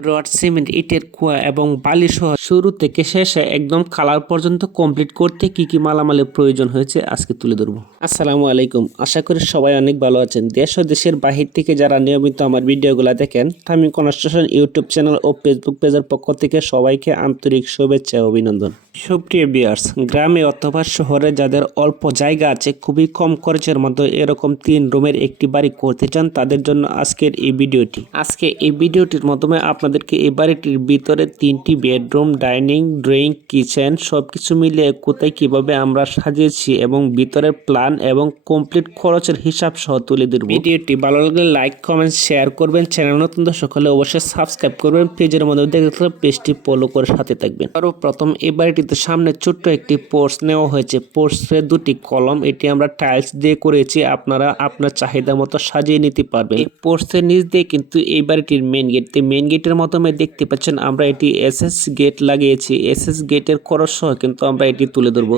Rod, cement, ইটের কুয়া এবং বালি সহ শুরু থেকে শেষে একদম কালার পর্যন্ত কমপ্লিট করতে কি কি মালামালের প্রয়োজন হয়েছে আজকে তুলে ধরবো। আসসালামু আলাইকুম। আশা করি সবাই অনেক ভালো আছেন। দেশ ও দেশের বাহির থেকে যারা নিয়মিত আমার ভিডিওগুলো দেখেন আমি কনস্ট্রাকশন ইউটিউব চ্যানেল ও ফেসবুক পেজের পক্ষ থেকে সবাইকে আন্তরিক শুভেচ্ছা অভিনন্দন। সুপ্রিয় বিয়ার্স গ্রামে অথবা শহরে যাদের অল্প জায়গা আছে, খুবই কম খরচের মধ্যে এরকম তিন রুমের একটি বাড়ি করতে চান, তাদের জন্য আজকের এই ভিডিওটি। আজকে এই ভিডিওটির মাধ্যমে আপনাদেরকে এই বাড়িটির ভিতরে তিনটি বেডরুম, ডাইনিং, ড্রয়িং, কিচেন সবকিছু মিলিয়ে কোথায় কীভাবে আমরা সাজিয়েছি এবং ভিতরের প্ল্যান এবং কমপ্লিট খরচের হিসাব সহ তুলে ধরব। ভিডিওটি ভালো লাগলে লাইক, কমেন্ট, শেয়ার করবেন। চ্যানেল নতুন দর্শক হলে অবশ্যই সাবস্ক্রাইব করবেন। পেজের মধ্যে দেখতে পেজটি ফলো করে সাথে থাকবেন। আরও প্রথম এই বাড়িটিতে সামনে ছোট্ট একটি পোর্স নেওয়া হয়েছে। পোর্সে দুটি কলম, এটি আমরা টাইলস দিয়ে করেছি। আপনারা আপনার চাহিদা মতো সাজিয়ে নিতে পারবেন। পোর্সের নিচ দিয়ে কিন্তু এই বাড়িটির মেন গেট মেন গেটের মাধ্যমে দেখতে পাচ্ছেন, আমরা এটি এসএস গেট লাগিয়েছি। এসএস গেটের খরচ সহ কিন্তু আমরা এটি তুলে ধরবো।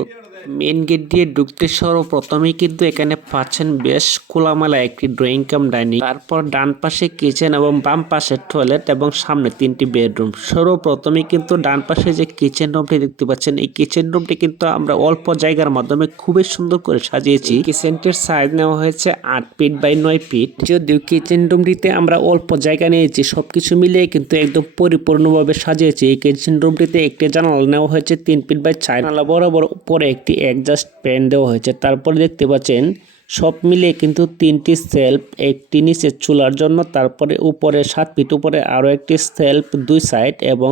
মেন গেট দিয়ে ঢুকতে সর্বপ্রথমেই কিন্তু এখানে পাচ্ছেন বেশ খোলামেলা একটি ড্রয়িং কাম ডাইনিং তারপর ডান পাশে কিচেন এবং বাম পাশে টয়লেট এবং সামনে তিনটি বেডরুম সর্বপ্রথমেই কিন্তু ডান পাশে যে কিচেন রুমটি দেখতে পাচ্ছেন, এই কিচেন রুমটি কিন্তু আমরা অল্প জায়গার মাধ্যমে খুবই সুন্দর করে সাজিয়েছি। কিচেনটির সাইজ নেওয়া হয়েছে আট ফিট বাই নয় ফিট যদিও কিচেন রুমটিতে আমরা অল্প জায়গা নিয়েছি, সবকিছু মিলিয়ে কিন্তু একদম পরিপূর্ণভাবে সাজিয়েছি। এই কিচেন রুমটিতে একটি জানালা নেওয়া হয়েছে তিন ফিট বাই চার। জানালা বরাবর উপরে একটি একজাস্ট প্যান দেওয়া হয়েছে। তারপরে দেখতে পাচ্ছেন, সব মিলিয়ে কিন্তু তিনটি সেলফ একটি নিচে চুলার জন্য, তারপরে উপরে সাত ফিট উপরে আরও একটি সেলফ দুই সাইড এবং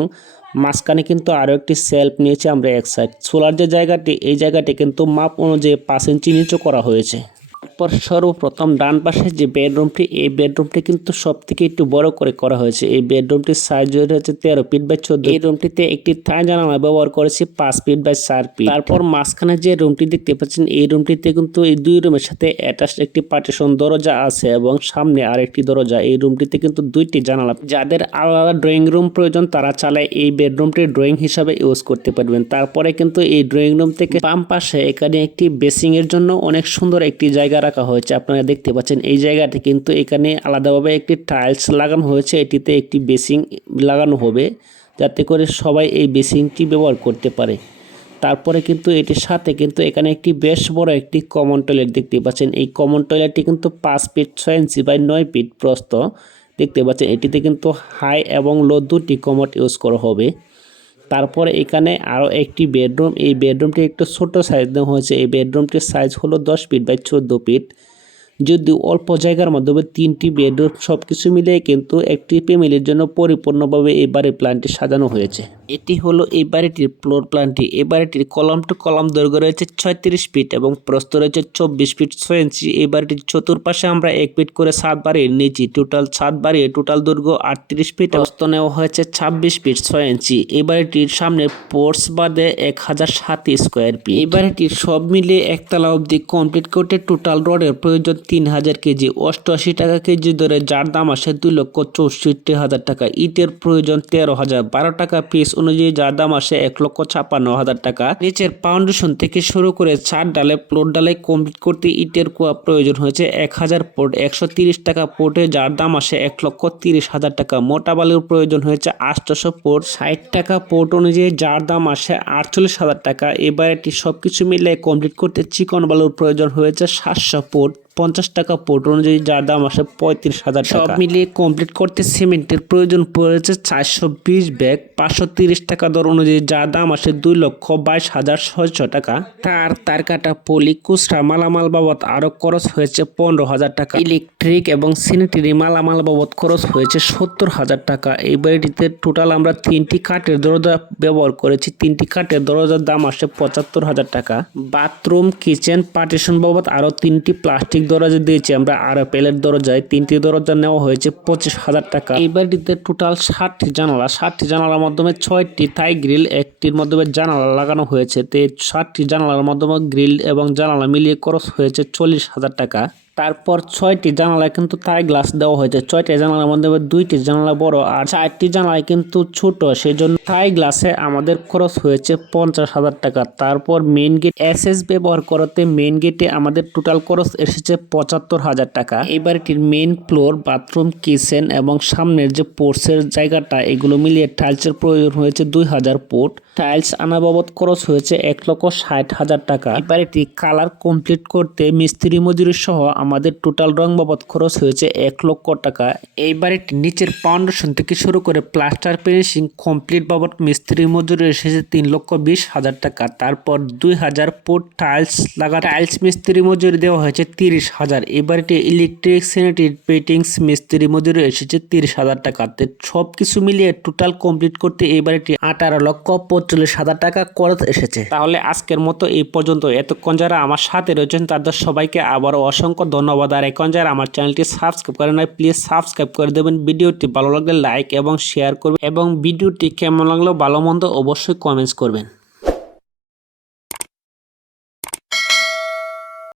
মাঝখানে কিন্তু আরও একটি সেলফ নিয়েছি আমরা এক সাইড চুলার যে জায়গাটি, এই জায়গাটি কিন্তু মাপ অনুযায়ী পাঁচ ইঞ্চি নিচু করা হয়েছে। তারপর সর্বপ্রথম ডান পাশে যে বেডরুমটি, এই বেডরুমটি কিন্তু সব থেকে একটু বড় করে করা হয়েছে। এই বেডরুমটির সাইজ হচ্ছে তেরো ফিট বাই চোদ্দ এই রুমটিতে একটি থাই জানালা ব্যবহার করেছি পাঁচ ফিট বাই চার ফিট তারপর মাঝখানে যে রুমটি দেখতে পাচ্ছেন, এই রুমটিতে কিন্তু এই দুই রুমের সাথে অ্যাটাচ একটি পার্টিশন দরজা আছে এবং সামনে আরেকটি দরজা। এই রুমটিতে কিন্তু দুইটি জানালা। যাদের আলাদা ড্রয়িং রুম প্রয়োজন, তারা চালায় এই বেডরুমটি ড্রয়িং হিসাবে ইউজ করতে পারবেন। তারপরে কিন্তু এই ড্রয়িং রুম থেকে বাম পাশে এখানে একটি বেসিং এর জন্য অনেক সুন্দর একটি জায়গা রাখা হয়েছে। আপনারা দেখতে পাচ্ছেন, এই জায়গাটি কিন্তু এখানে আলাদাভাবে একটি টাইলস লাগানো হয়েছে। এটিতে একটি বেসিং লাগানো হবে যাতে করে সবাই এই বেসিংটি ব্যবহার করতে পারে। তারপরে কিন্তু এটির সাথে কিন্তু এখানে একটি বেশ বড় একটি কমন টয়লেট দেখতে পাচ্ছেন। এই কমন টয়লেটটি কিন্তু পাঁচ ফিট ছয় ইঞ্চি বাই নয় ফিট প্রস্ত দেখতে পাচ্ছেন, এটিতে কিন্তু হাই এবং লো দুটি কমট ইউজ করা হবে। তারপর এখানে আরও একটি বেডরুম। এই বেডরুমটি একটু ছোট সাইজ দেওয়া হয়েছে। এই বেডরুমটির সাইজ হলো দশ ফিট বাই চোদ্দ ফিট যদি অল্প জায়গার মাধ্যমে তিনটি বেডরুম সব কিছু মিলিয়ে কিন্তু একটি ফ্যামিলির জন্য পরিপূর্ণভাবে এই বাড়ির প্ল্যানটি সাজানো হয়েছে। এটি হলো এই বাড়িটির ফ্লোর প্ল্যানটি এই বাড়িটির কলম টু কলম দৈর্ঘ্য রয়েছে ছয়ত্রিশ ফিট এবং প্রস্থ রয়েছে চব্বিশ ফিট ছয় ইঞ্চি। এই বাড়িটির চতুর্পাশে আমরা এক ফিট করে সাত বাড়িয়ে নিয়েছি টোটাল সাত বাড়িয়ে টোটাল দৈর্ঘ্য আটত্রিশ ফিট প্রস্থ নেওয়া হয়েছে ছাব্বিশ ফিট ছয় ইঞ্চি। এই বাড়িটির সামনে পোর্টস বাদে এক হাজার সাত স্কোয়ার ফিট এই বাড়িটির সব মিলিয়ে একতলা অবধি কমপ্লিট করতে টোটাল রডের প্রয়োজন তিন হাজার কেজি। অষ্টআশি টাকা কেজি ধরে যার দাম আসে দুই লক্ষ চৌষট্টি হাজার টাকা। ইটের প্রয়োজন তেরো হাজার। বারো টাকা পিস অনুযায়ী যার দাম আসে এক লক্ষ ছাপ্পান্ন হাজার টাকা। নিচের ফাউন্ডেশন থেকে শুরু করে চার ডালে প্লট ডালে কমপ্লিট করতে ইটের কুয়া প্রয়োজন হয়েছে এক হাজার পোর্ট একশো তিরিশ টাকা পোর্টে যার দাম আসে এক লক্ষ তিরিশ হাজার টাকা। মোটা বালুর প্রয়োজন হয়েছে আটশোশো পোর্ট ষাট টাকা পোর্ট অনুযায়ী যার দাম আসে আটচল্লিশ হাজার টাকা। এবার এটি সব কিছু মিলে কমপ্লিট করতে চিকন বালুর প্রয়োজন হয়েছে সাতশো পোর্ট পঞ্চাশ টাকা পোর্ট অনুযায়ী যার দাম আসে পঁয়ত্রিশ হাজার সব মিলিয়ে কমপ্লিট করতে সিমেন্টের প্রয়োজন পড়েছে চারশো বিশ ব্যাগ, পাঁচশো তিরিশ টাকা দর অনুযায়ী যার দাম আসে দুই লক্ষ বাইশ হাজার ছয়শো টাকা। তার তার কাটা পলি খুচরা মালামাল বাবদ আরও খরচ হয়েছে পনেরো হাজার টাকা। ইলেকট্রিক এবং স্যানিটারি মালামাল বাবদ খরচ হয়েছে সত্তর হাজার টাকা। এই বাড়িটিতে টোটাল আমরা তিনটি কাঠের দরজা ব্যবহার করেছি। তিনটি কাঠের দরজার দাম আসে পঁচাত্তর হাজার টাকা। বাথরুম, কিচেন, পার্টিশন বাবদ আরও তিনটি প্লাস্টিক দরজা দিয়েছি আমরা। আর পেলের দরজায় তিনটি দরজা নেওয়া হয়েছে পঁচিশ হাজার টাকা। এই বাড়িটিতে টোটাল ষাটটি জানালা। ষাটটি জানালার মাধ্যমে ছয়টি থাই গ্রিল, একটির মাধ্যমে জানালা লাগানো হয়েছে। তে ষাটটি জানালার মাধ্যমে গ্রিল এবং জানালা মিলিয়ে খরচ হয়েছে চল্লিশ হাজার টাকা। তারপর ছয়টি জানালায় কিন্তু থাই গ্লাস দেওয়া হয়েছে। ছয়টি জানালার মধ্যে দুইটি জানালা বড় আর চারটি জানালায় কিন্তু ছোট সেই জন্য থাই গ্লাসে আমাদের খরচ হয়েছে পঞ্চাশ হাজার টাকা। তারপর মেন গেট এস এস ব্যবহার করতে মেইন গেটে আমাদের টোটাল খরচ এসেছে পঁচাত্তর হাজার টাকা। এই বাড়িটির মেইন ফ্লোর বাথরুম কিচেন এবং সামনের যে পোর্টসের জায়গাটা, এগুলো মিলিয়ে টাইলসের প্রয়োজন হয়েছে দুই হাজার ফুট টাইলস আনা বাবদ খরচ হয়েছে এক লক্ষ ষাট হাজার টাকা। বাড়িটি কালার কমপ্লিট করতে মিস্ত্রি মজুরি সহ আমাদের টোটাল রং বাবদ খরচ হয়েছে এক লক্ষ টাকা। এই বাড়িটি নিচের ফাউন্ডেশন থেকে শুরু করে প্লাস্টার ফিনিশিং কমপ্লিট বাবদ মিস্ত্রি মজুরি এসেছে তিন লক্ষ বিশ হাজার টাকা। তারপর দুই হাজার ফুট টাইলস লাগা টাইলস মিস্ত্রি মজুরি দেওয়া হয়েছে তিরিশ হাজার। এই বাড়িটি ইলেকট্রিক, স্যানিটারি পেটিংস মিস্ত্রি মজুরি এসেছে তিরিশ হাজার টাকা। সব কিছু মিলিয়ে টোটাল কমপ্লিট করতে এই বাড়িটি আঠারো লক্ষ পঁয়তাল্লিশ হাজার টাকা খরচ এসেছে। তাহলে আজকের মতো এই পর্যন্ত। এতক্ষণ যারা আমার সাথে রয়েছেন, তাদের সবাইকে আবারও অসংখ্য ধন্যবাদ। আর এখন যারা আমার চ্যানেলটি সাবস্ক্রাইব করে নয় প্লিজ সাবস্ক্রাইব করে দেবেন। ভিডিওটি ভালো লাগলে লাইক এবং শেয়ার করবেন। এবং ভিডিওটি কেমন লাগলেও ভালো মন্দ অবশ্যই কমেন্টস করবেন।